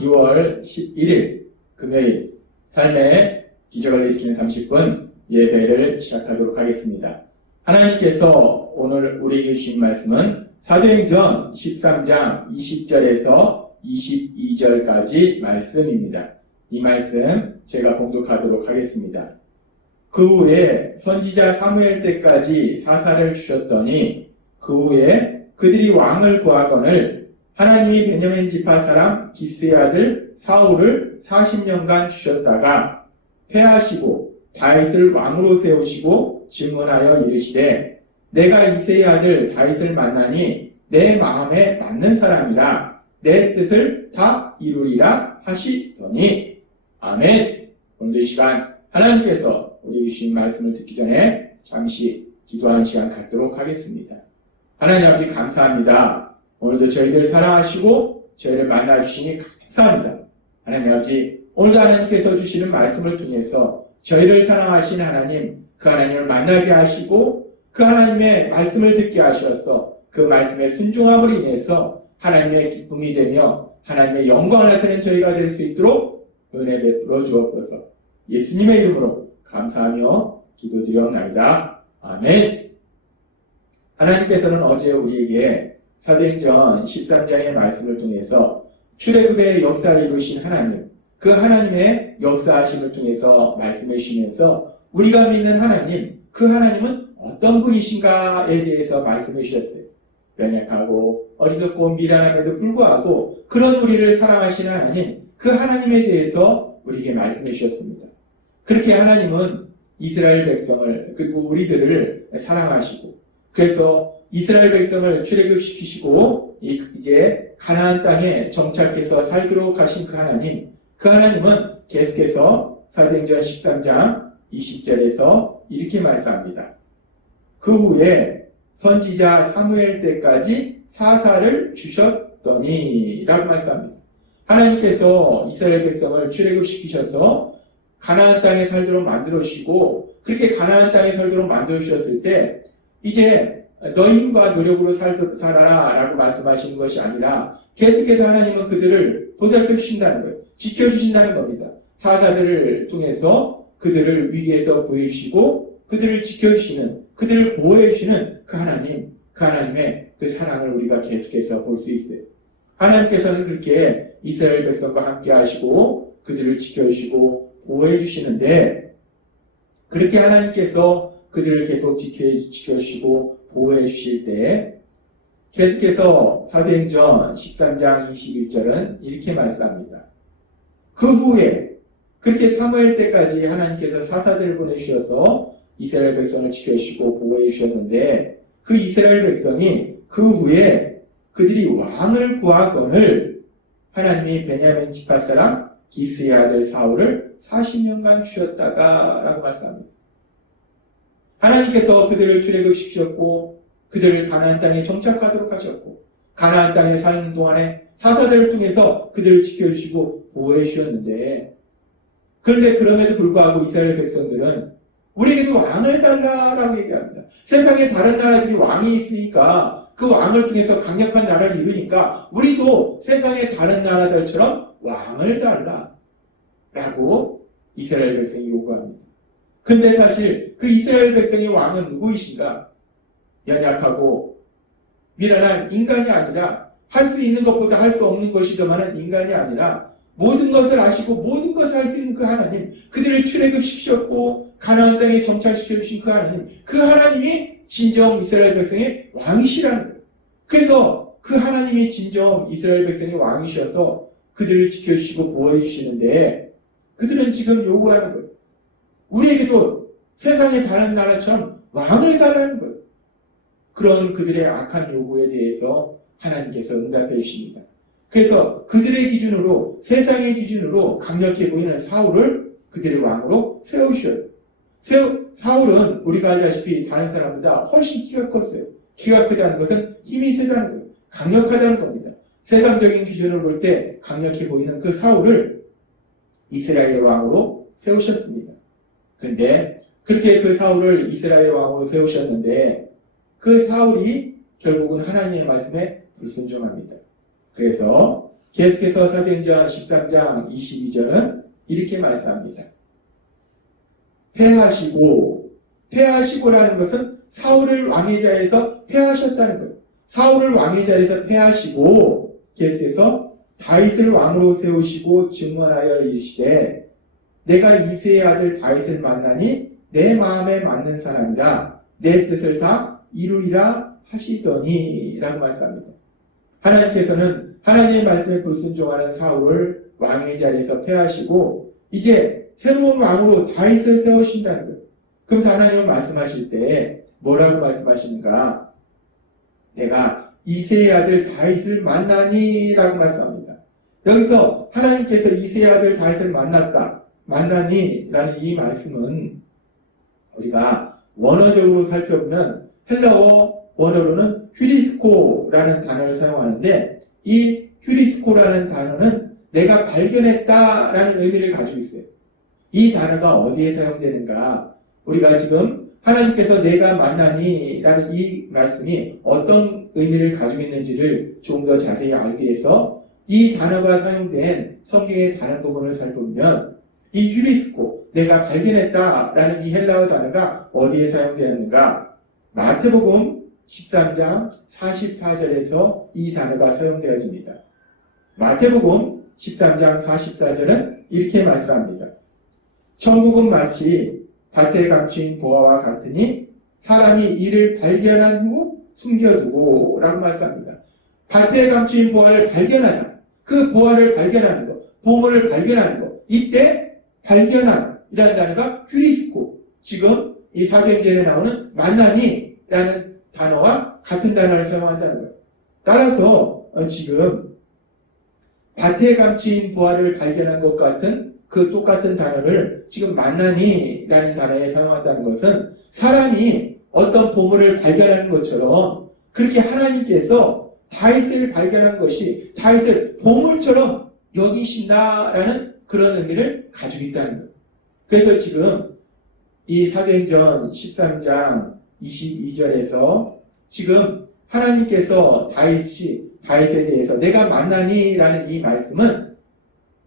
2월 11일 금요일 삶의 기적을 일으키는 30분 예배를 시작하도록 하겠습니다. 하나님께서 오늘 우리에게 주신 말씀은 사도행전 13장 20절에서 22절까지 말씀입니다. 이 말씀 제가 봉독하도록 하겠습니다. 그 후에 선지자 사무엘 때까지 사사를 주셨더니 그 후에 그들이 왕을 구하거늘 하나님이 베냐민 지파 사람 기스의 아들 사울을 40년간 주셨다가 패하시고 다윗을 왕으로 세우시고 질문하여 이르시되 내가 이새의 아들 다윗을 만나니 내 마음에 맞는 사람이라 내 뜻을 다 이루리라 하시더니 아멘. 오늘도 이 시간 하나님께서 우리 주신 말씀을 듣기 전에 잠시 기도하는 시간 갖도록 하겠습니다. 하나님 아버지 감사합니다. 오늘도 저희들 사랑하시고 저희를 만나주시니 감사합니다. 하나님 아버지 오늘도 하나님께서 주시는 말씀을 통해서 저희를 사랑하신 하나님 그 하나님을 만나게 하시고 그 하나님의 말씀을 듣게 하셔서 그 말씀의 순종함으로 인해서 하나님의 기쁨이 되며 하나님의 영광을 나타내는 저희가 될 수 있도록 은혜 베풀어 주옵소서. 예수님의 이름으로 감사하며 기도드리옵나이다. 아멘. 하나님께서는 어제 우리에게 사도행전 13장의 말씀을 통해서 출애굽의 역사를 이루신 하나님, 그 하나님의 역사하심을 통해서 말씀해 주시면서 우리가 믿는 하나님, 그 하나님은 어떤 분이신가에 대해서 말씀해 주셨어요. 연약하고 어리석고 미련함에도 불구하고 그런 우리를 사랑하시는 하나님, 그 하나님에 대해서 우리에게 말씀해 주셨습니다. 그렇게 하나님은 이스라엘 백성을 그리고 우리들을 사랑하시고 그래서 이스라엘 백성을 출애굽시키시고 이제 가나안 땅에 정착해서 살도록 하신 그 하나님은 계속해서 사도행전 13장 20절에서 이렇게 말씀합니다. 그 후에 선지자 사무엘 때까지 사사를 주셨더니 라고 말씀합니다. 하나님께서 이스라엘 백성을 출애굽시키셔서 가나안 땅에 살도록 만들어주시고 그렇게 가나안 땅에 살도록 만들어주셨을 때 이제 너희 힘과 노력으로 살아라 라고 말씀하시는 것이 아니라 계속해서 하나님은 그들을 보살펴 주신다는 거예요. 지켜주신다는 겁니다. 사사들을 통해서 그들을 위기에서 구해주시고 그들을 지켜주시는 그들을 보호해주시는 그 하나님의 그 사랑을 우리가 계속해서 볼 수 있어요. 하나님께서는 그렇게 이스라엘 백성과 함께 하시고 그들을 지켜주시고 보호해주시는데 그렇게 하나님께서 그들을 계속 지켜주시고 보호해 주실 때 계속해서 사도행전 13장 21절은 이렇게 말씀합니다. 그 후에 그렇게 사무엘 때까지 하나님께서 사사들을 보내주셔서 이스라엘 백성을 지켜주시고 보호해 주셨는데 그 이스라엘 백성이 그 후에 그들이 왕을 구하거늘 하나님이 베냐민 지파 사람 기스의 아들 사울을 40년간 주셨다가 라고 말씀합니다. 하나님께서 그들을 출애굽시키셨고 그들을 가나안 땅에 정착하도록 하셨고 가나안 땅에 사는 동안에 사사들을 통해서 그들을 지켜주시고 보호해 주셨는데 그런데 그럼에도 불구하고 이스라엘 백성들은 우리에게도 왕을 달라라고 얘기합니다. 세상에 다른 나라들이 왕이 있으니까 그 왕을 통해서 강력한 나라를 이루니까 우리도 세상의 다른 나라들처럼 왕을 달라라고 이스라엘 백성이 요구합니다. 근데 사실 그 이스라엘 백성의 왕은 누구이신가? 연약하고 미련한 인간이 아니라 할 수 있는 것보다 할 수 없는 것이 더 많은 인간이 아니라 모든 것을 아시고 모든 것을 할 수 있는 그 하나님, 그들을 출애굽시키셨고 가나안 땅에 정착시켜 주신 그 하나님이 진정 이스라엘 백성의 왕이시라는 거예요. 그래서 그 하나님이 진정 이스라엘 백성의 왕이셔서 그들을 지켜주시고 보호해 주시는데 그들은 지금 요구하는 거예요. 우리에게도 세상의 다른 나라처럼 왕을 달라는 거예요. 그런 그들의 악한 요구에 대해서 하나님께서 응답해 주십니다. 그래서 그들의 기준으로 세상의 기준으로 강력해 보이는 사울을 그들의 왕으로 세우셔요. 사울은 우리가 알다시피 다른 사람보다 훨씬 키가 컸어요. 키가 크다는 것은 힘이 세다는 거예요. 강력하다는 겁니다. 세상적인 기준으로 볼 때 강력해 보이는 그 사울을 이스라엘 왕으로 세우셨습니다. 그런데 그렇게 그 사울을 이스라엘 왕으로 세우셨는데 그 사울이 결국은 하나님의 말씀에 불순종합니다. 그래서 계속해서 사도행전 13장 22절은 이렇게 말씀합니다. 패하시고라는 것은 사울을 왕의 자리에서 패하셨다는 거예요. 사울을 왕의 자리에서 패하시고 계속해서 다윗을 왕으로 세우시고 증언하여 이르시되 내가 이새의 아들 다윗을 만나니 내 마음에 맞는 사람이라 내 뜻을 다 이루리라 하시더니 라고 말씀합니다. 하나님께서는 하나님의 말씀에 불순종하는 사울을 왕의 자리에서 패하시고 이제 새로운 왕으로 다윗을 세우신다는 거예요. 그래서 하나님은 말씀하실 때 뭐라고 말씀하시는가? 내가 이새의 아들 다윗을 만나니 라고 말씀합니다. 여기서 하나님께서 이새의 아들 다윗을 만나니 라는 이 말씀은 우리가 원어적으로 살펴보면 헬라어 원어로는 휴리스코라는 단어를 사용하는데 이 휴리스코라는 단어는 내가 발견했다라는 의미를 가지고 있어요. 이 단어가 어디에 사용되는가? 우리가 지금 하나님께서 내가 만나니라는 이 말씀이 어떤 의미를 가지고 있는지를 조금 더 자세히 알기 위해서 이 단어가 사용된 성경의 다른 부분을 살펴보면 이 휴리스코, 내가 발견했다라는 이 헬라어 단어가 어디에 사용되었는가? 마태복음 13장 44절에서 이 단어가 사용되어집니다. 마태복음 13장 44절은 이렇게 말씀합니다. 천국은 마치 밭에 감춘 보화와 같으니 사람이 이를 발견한 후 숨겨두고 라고 말씀합니다. 밭에 감춘 보화를 발견하다. 그 보화를 발견하는 것, 보물을 발견하는 것. 이때 발견함이라는 단어가 휴리스코. 지금 이 사도행전에 나오는 만나니라는 단어와 같은 단어를 사용한다는 거예요. 따라서 지금 밭에 감춘 보화를 발견한 것 같은 그 똑같은 단어를 지금 만나니라는 단어에 사용한다는 것은 사람이 어떤 보물을 발견하는 것처럼 그렇게 하나님께서 다윗을 발견한 것이 다윗을 보물처럼 여기신다라는 그런 의미를 가지고 있다는 거예요. 그래서 지금 이 사도행전 13장 22절에서 지금 하나님께서 다윗에 대해서 내가 만나니라는 이 말씀은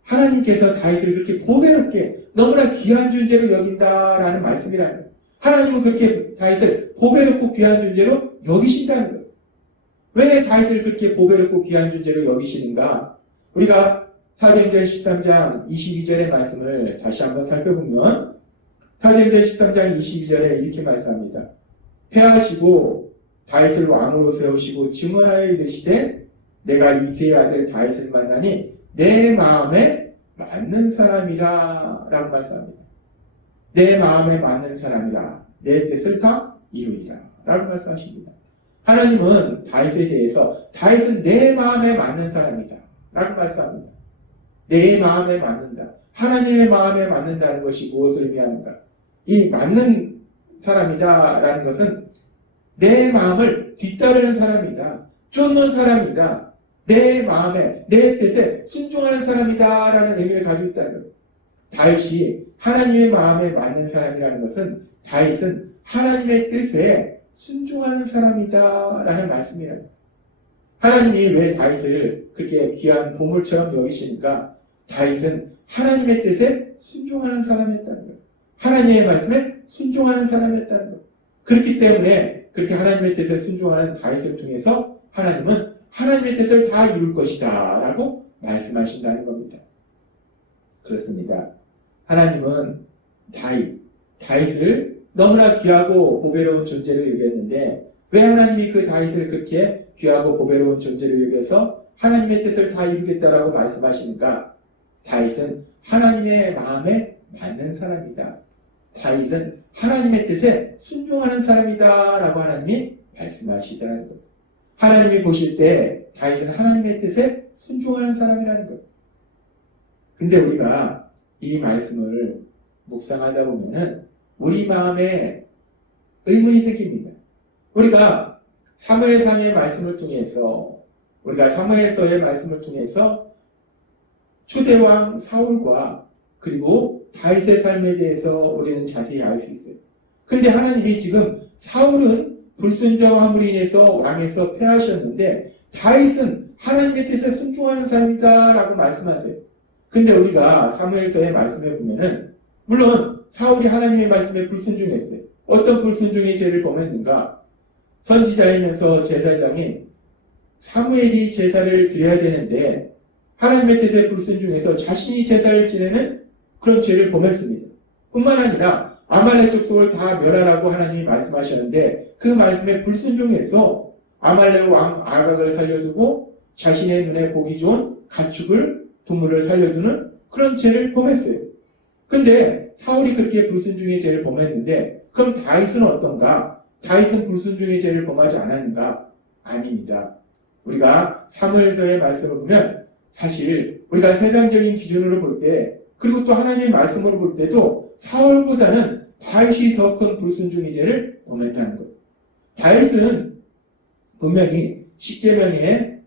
하나님께서 다윗을 그렇게 보배롭게 너무나 귀한 존재로 여긴다라는 말씀이라는 거예요. 하나님은 그렇게 다윗을 보배롭고 귀한 존재로 여기신다는 거예요. 왜 다윗을 그렇게 보배롭고 귀한 존재로 여기시는가? 우리가 사도행전 13장 22절의 말씀을 다시 한번 살펴보면 사도행전 13장 22절에 이렇게 말씀합니다. 패하시고 다윗을 왕으로 세우시고 증언하여 이르시되 내가 이새의 아들 다윗을 만나니 내 마음에 맞는 사람이라 라고 말씀합니다. 내 마음에 맞는 사람이라 내 뜻을 다 이루리라 라고 말씀하십니다. 하나님은 다윗에 대해서 다윗은 내 마음에 맞는 사람이다 라고 말씀합니다. 내 마음에 맞는다. 하나님의 마음에 맞는다는 것이 무엇을 의미하는가? 이 맞는 사람이다 라는 것은 내 마음을 뒤따르는 사람이다. 쫓는 사람이다. 내 마음에, 내 뜻에 순종하는 사람이다 라는 의미를 가지고 있다는 거예요. 다윗이 하나님의 마음에 맞는 사람이라는 것은 다윗은 하나님의 뜻에 순종하는 사람이다 라는 말씀이라는 거예요. 하나님이 왜 다윗을 그렇게 귀한 보물처럼 여기시니까 다윗은 하나님의 뜻에 순종하는 사람이었다는 거예요. 하나님의 말씀에 순종하는 사람이었다는 거예요. 그렇기 때문에 그렇게 하나님의 뜻에 순종하는 다윗을 통해서 하나님은 하나님의 뜻을 다 이룰 것이다 라고 말씀하신다는 겁니다. 그렇습니다. 하나님은 다윗을 너무나 귀하고 보배로운 존재로 여겼는데 왜 하나님이 그 다윗을 그렇게 귀하고 보배로운 존재로 여겨서 하나님의 뜻을 다 이루겠다라고 말씀하시는가? 다윗은 하나님의 마음에 맞는 사람이다. 다윗은 하나님의 뜻에 순종하는 사람이다 라고 하나님이 말씀하시더라는 것. 하나님이 보실 때 다윗은 하나님의 뜻에 순종하는 사람이라는 것. 근데 우리가 이 말씀을 묵상하다 보면은 우리 마음에 의문이 생깁니다. 우리가 사무엘상의 말씀을 통해서 우리가 사무엘서의 말씀을 통해서 초대왕 사울과 그리고 다윗의 삶에 대해서 우리는 자세히 알 수 있어요. 근데 하나님이 지금 사울은 불순종함으로 인해서 왕에서 패하셨는데 다윗은 하나님의 뜻에 순종하는 사람이다라고 말씀하세요. 근데 우리가 사무엘서의 말씀에 보면은 물론 사울이 하나님의 말씀에 불순종했어요. 어떤 불순종의 죄를 범했는가? 선지자이면서 제사장인 사무엘이 제사를 드려야 되는데 하나님의 뜻에 불순종해서 자신이 제사를 지내는 그런 죄를 범했습니다. 뿐만 아니라 아말렉 족속을 다 멸하라고 하나님이 말씀하셨는데 그 말씀에 불순종해서 아말렉 왕 아각을 살려두고 자신의 눈에 보기 좋은 가축을 동물을 살려두는 그런 죄를 범했어요. 근데 사울이 그렇게 불순종의 죄를 범했는데 그럼 다윗은 어떤가? 다윗은 불순종의 죄를 범하지 않았는가? 아닙니다. 우리가 사무엘서의 말씀을 보면 사실 우리가 세상적인 기준으로 볼 때 그리고 또 하나님의 말씀으로 볼 때도 사울보다는 다윗이 더 큰 불순종의 죄를 범했다는 것. 다윗은 분명히 십계명의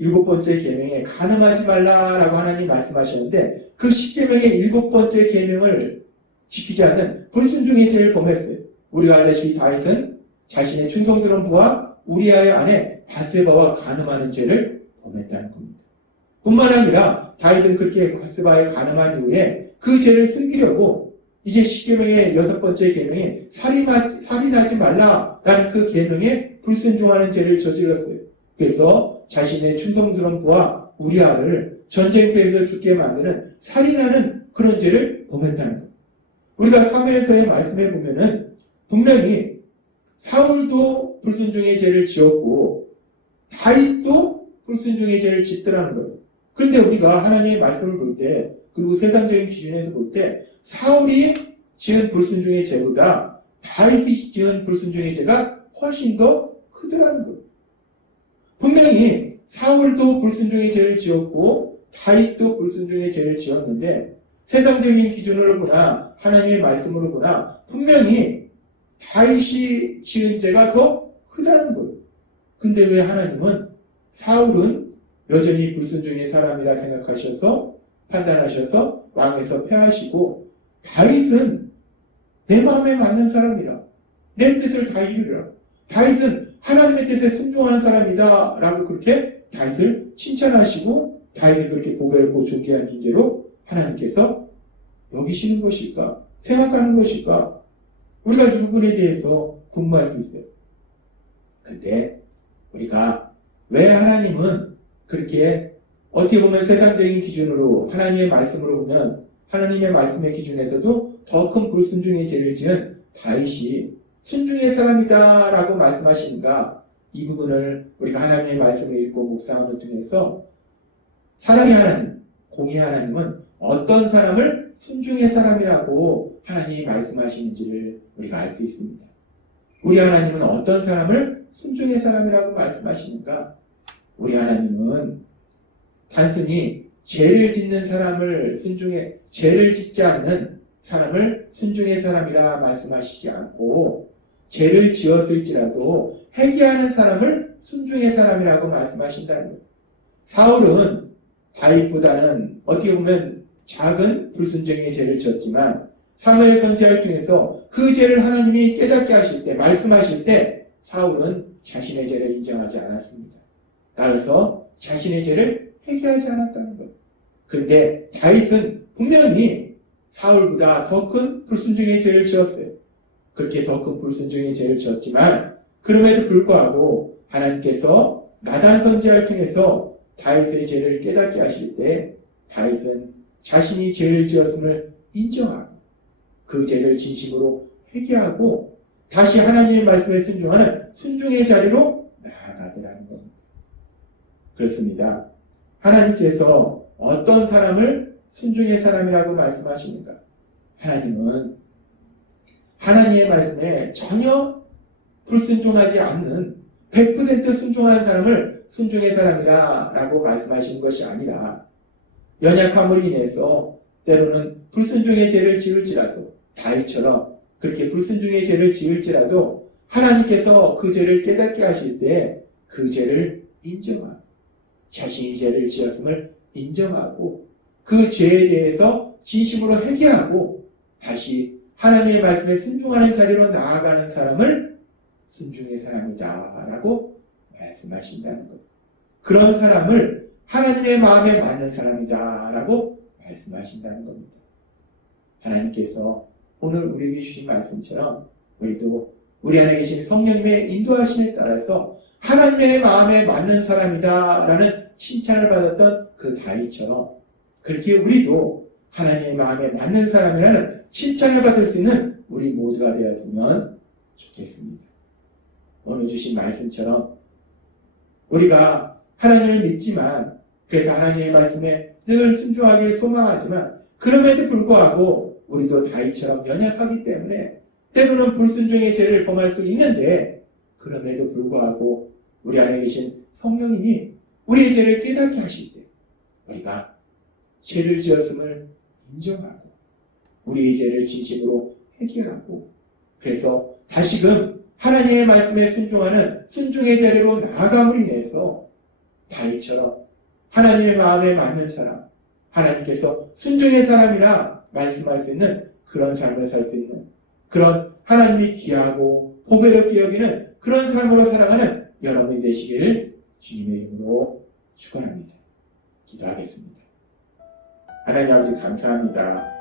7번째 계명에 간음하지 말라라고 하나님 말씀하셨는데 그 십계명의 7번째 계명을 지키지 않는 불순종의 죄를 범했어요. 우리가 알다시피 다윗은 자신의 충성스러운 부하 우리아의 아내 바세바와 간음하는 죄를 범했다는 겁니다. 뿐만 아니라 다윗은 그렇게 바세바에 간음한 이후에 그 죄를 숨기려고 이제 십계명의 6번째 계명인 살인하지 말라라는 그 계명에 불순종하는 죄를 저질렀어요. 그래서 자신의 충성스러운 부하 우리아를 전쟁터에서 죽게 만드는 살인하는 그런 죄를 범했다는 거예요. 우리가 사무엘서의 말씀에 보면은 분명히 사울도 불순종의 죄를 지었고 다윗도 불순종의 죄를 짓더라는 거예요. 그런데 우리가 하나님의 말씀을 볼 때 그리고 세상적인 기준에서 볼 때 사울이 지은 불순종의 죄보다 다윗이 지은 불순종의 죄가 훨씬 더 크더라는 거예요. 분명히 사울도 불순종의 죄를 지었고 다윗도 불순종의 죄를 지었는데 세상적인 기준으로 보나 하나님의 말씀으로 보나 분명히 다윗이 지은 죄가 더 크다는 거예요. 근데 왜 하나님은 사울은 여전히 불순종의 사람이라 생각하셔서 판단하셔서 왕에서 패하시고 다윗은 내 마음에 맞는 사람이라 내 뜻을 다 이루리라 다윗은 하나님의 뜻에 순종하는 사람이다 라고 그렇게 다윗을 칭찬하시고 다윗을 그렇게 보배롭고 좋게 한 존재로 하나님께서 여기시는 것일까? 생각하는 것일까? 우리가 이 부분에 대해서 궁금할 수 있어요. 근데 우리가 왜 하나님은 그렇게 어떻게 보면 세상적인 기준으로 하나님의 말씀으로 보면 하나님의 말씀의 기준에서도 더 큰 불순종의 죄를 지은 다윗이 순종의 사람이다 라고 말씀하시는가? 이 부분을 우리가 하나님의 말씀을 읽고 묵상함을 통해서 사랑의 하나님, 공의 하나님은 어떤 사람을 순종의 사람이라고 하나님이 말씀하시는지를 우리가 알 수 있습니다. 우리 하나님은 어떤 사람을 순종의 사람이라고 말씀하시는가? 우리 하나님은 단순히 죄를 짓는 사람을 죄를 짓지 않는 사람을 순종의 사람이라 말씀하시지 않고 죄를 지었을지라도 회개하는 사람을 순종의 사람이라고 말씀하신다는 거예요. 사울은 다윗보다는 어떻게 보면 작은 불순종의 죄를 지었지만 사무엘 선지자를 통해서 그 죄를 하나님이 깨닫게 하실 때 말씀하실 때 사울은 자신의 죄를 인정하지 않았습니다. 따라서 자신의 죄를 회개하지 않았다는 거예요. 그런데 다윗은 분명히 사울보다 더 큰 불순종의 죄를 지었어요. 그렇게 더 큰 불순종의 죄를 지었지만 그럼에도 불구하고 하나님께서 나단 선지자를 통해서 다윗의 죄를 깨닫게 하실 때 다윗은 자신이 죄를 지었음을 인정하고 그 죄를 진심으로 회개하고 다시 하나님의 말씀에 순종하는 순종의 자리로 나아가더라는 겁니다. 그렇습니다. 하나님께서 어떤 사람을 순종의 사람이라고 말씀하십니까? 하나님은 하나님의 말씀에 전혀 불순종하지 않는 100% 순종하는 사람을 순종의 사람이라 라고 말씀하시는 것이 아니라 연약함으로 인해서 때로는 불순종의 죄를 지을지라도 다윗처럼 그렇게 불순종의 죄를 지을지라도 하나님께서 그 죄를 깨닫게 하실 때 그 죄를 인정하고 자신이 죄를 지었음을 인정하고 그 죄에 대해서 진심으로 회개하고 다시 하나님의 말씀에 순종하는 자리로 나아가는 사람을 순종의 사람이다 라고 말씀하신다는 것. 그런 사람을 하나님의 마음에 맞는 사람이다라고 말씀하신다는 겁니다. 하나님께서 오늘 우리에게 주신 말씀처럼 우리도 우리 안에 계신 성령님의 인도하심에 따라서 하나님의 마음에 맞는 사람이다라는 칭찬을 받았던 그 다윗처럼 그렇게 우리도 하나님의 마음에 맞는 사람이라는 칭찬을 받을 수 있는 우리 모두가 되었으면 좋겠습니다. 오늘 주신 말씀처럼 우리가 하나님을 믿지만 그래서 하나님의 말씀에 늘 순종하기를 소망하지만 그럼에도 불구하고 우리도 다윗처럼 연약하기 때문에 때로는 불순종의 죄를 범할 수 있는데 그럼에도 불구하고 우리 안에 계신 성령님이 우리의 죄를 깨닫게 하실 때 우리가 죄를 지었음을 인정하고 우리의 죄를 진심으로 회개하고 그래서 다시금 하나님의 말씀에 순종하는 순종의 자리로 나아감을 인해서 다윗처럼 하나님의 마음에 맞는 사람, 하나님께서 순종의 사람이라 말씀할 수 있는 그런 삶을 살 수 있는 그런 하나님이 귀하고 보배롭게 여기는 그런 삶으로 살아가는 여러분이 되시기를 주님의 이름으로 축원합니다. 기도하겠습니다. 하나님 아버지 감사합니다.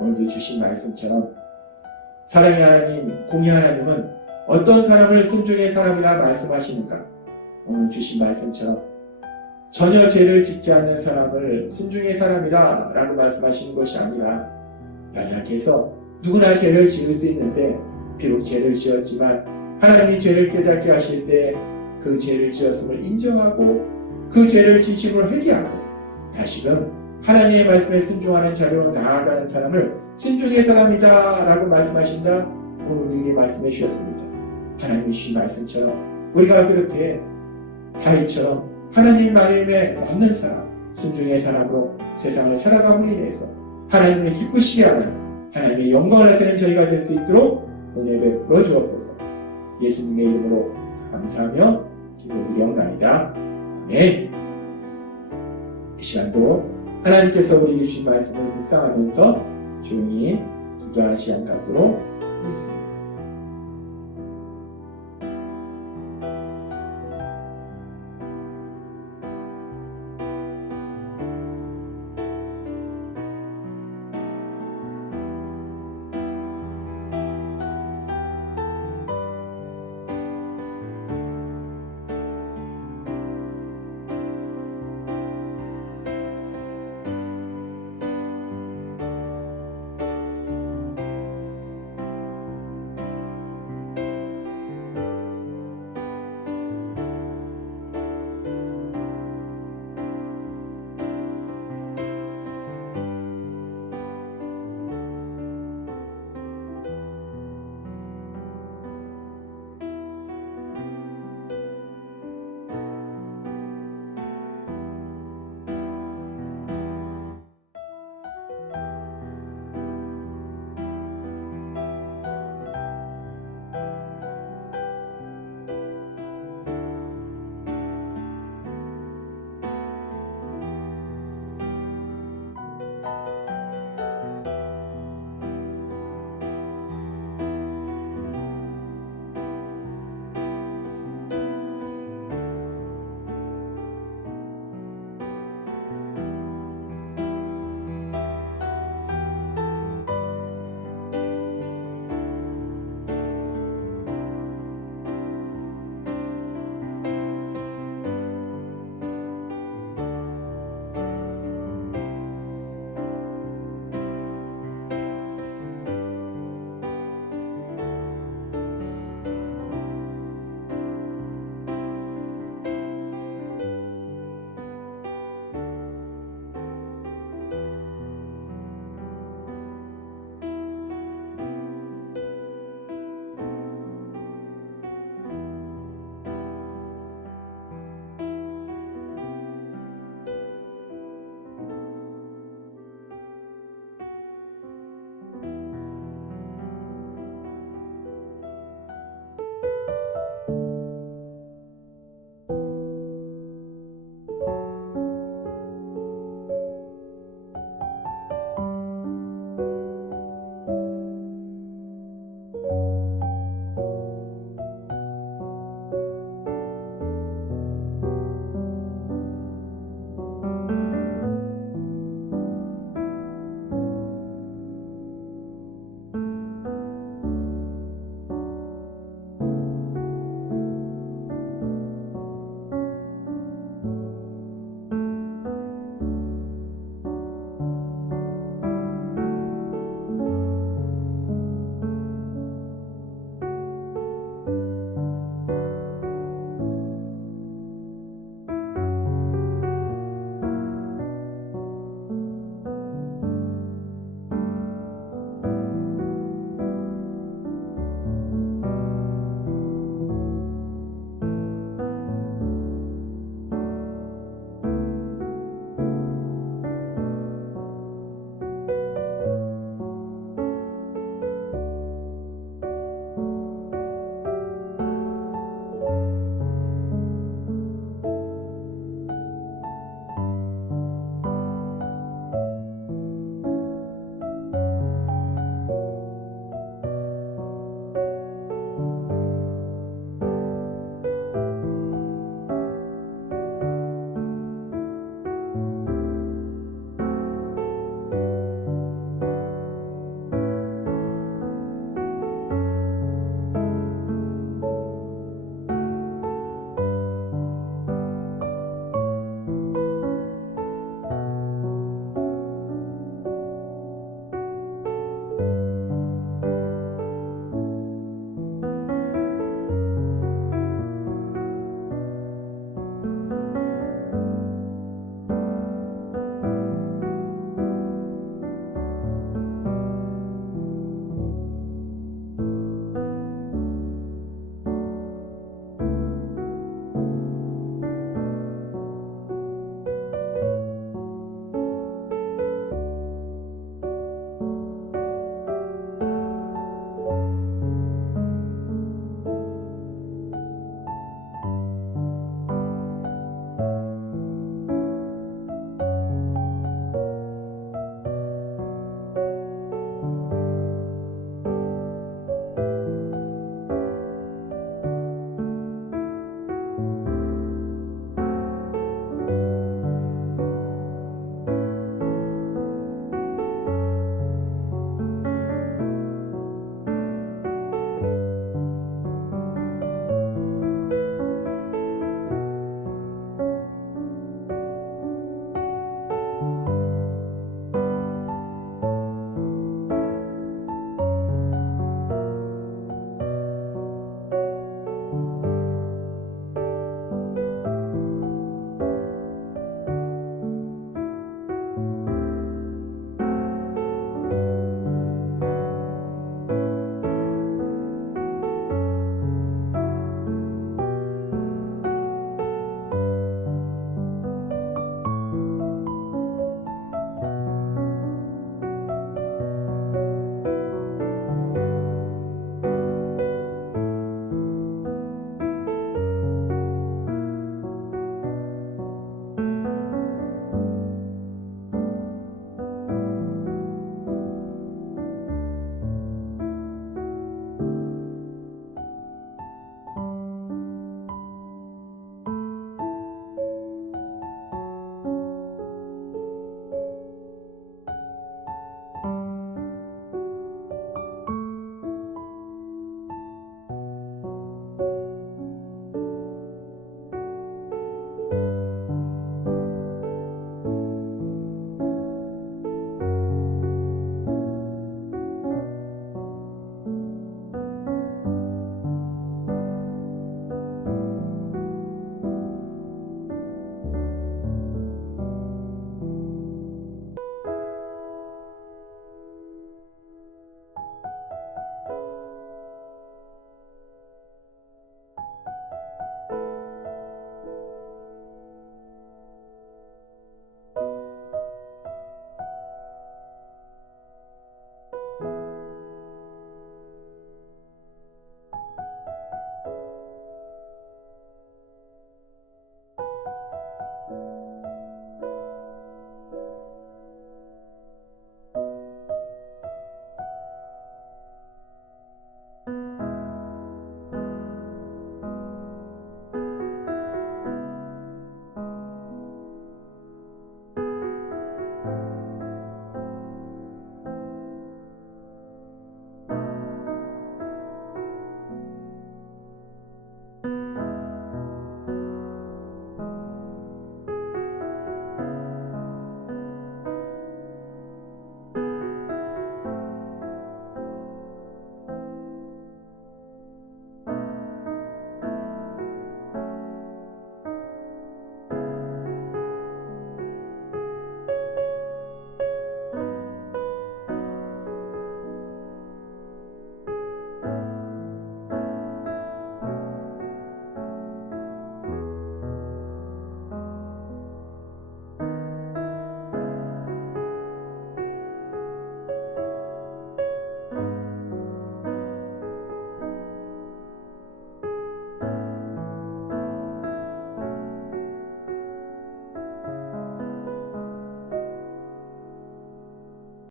오늘도 주신 말씀처럼 사랑의 하나님, 공의 하나님은 어떤 사람을 순종의 사람이라 말씀하시는가? 오늘 주신 말씀처럼 전혀 죄를 짓지 않는 사람을 순종의 사람이라 라고 말씀하시는 것이 아니라 연약해서 누구나 죄를 지을 수 있는데 비록 죄를 지었지만 하나님이 죄를 깨닫게 하실 때 그 죄를 지었음을 인정하고 그 죄를 진심으로 회개하고 다시금 하나님의 말씀에 순종하는 자리로 나아가는 사람을 순종의 사람이다 라고 말씀하신다 오늘 우리에게 말씀해 주셨습니다. 하나님이 주신 말씀처럼 우리가 그렇게 다윗처럼 하나님 말씀에 맞는 사람, 순종의 사람으로 세상을 살아감으로 인해서 하나님을 기쁘시게 하는 하나님의 영광을 나타내는 저희가 될 수 있도록 은혜 베풀어 주옵소서. 예수님의 이름으로 감사하며 기도드리옵나이다. 아멘. 이 시간도 하나님께서 우리에게 주신 말씀을 묵상하면서 조용히 기도하는 시간 갖도록 하겠습니다.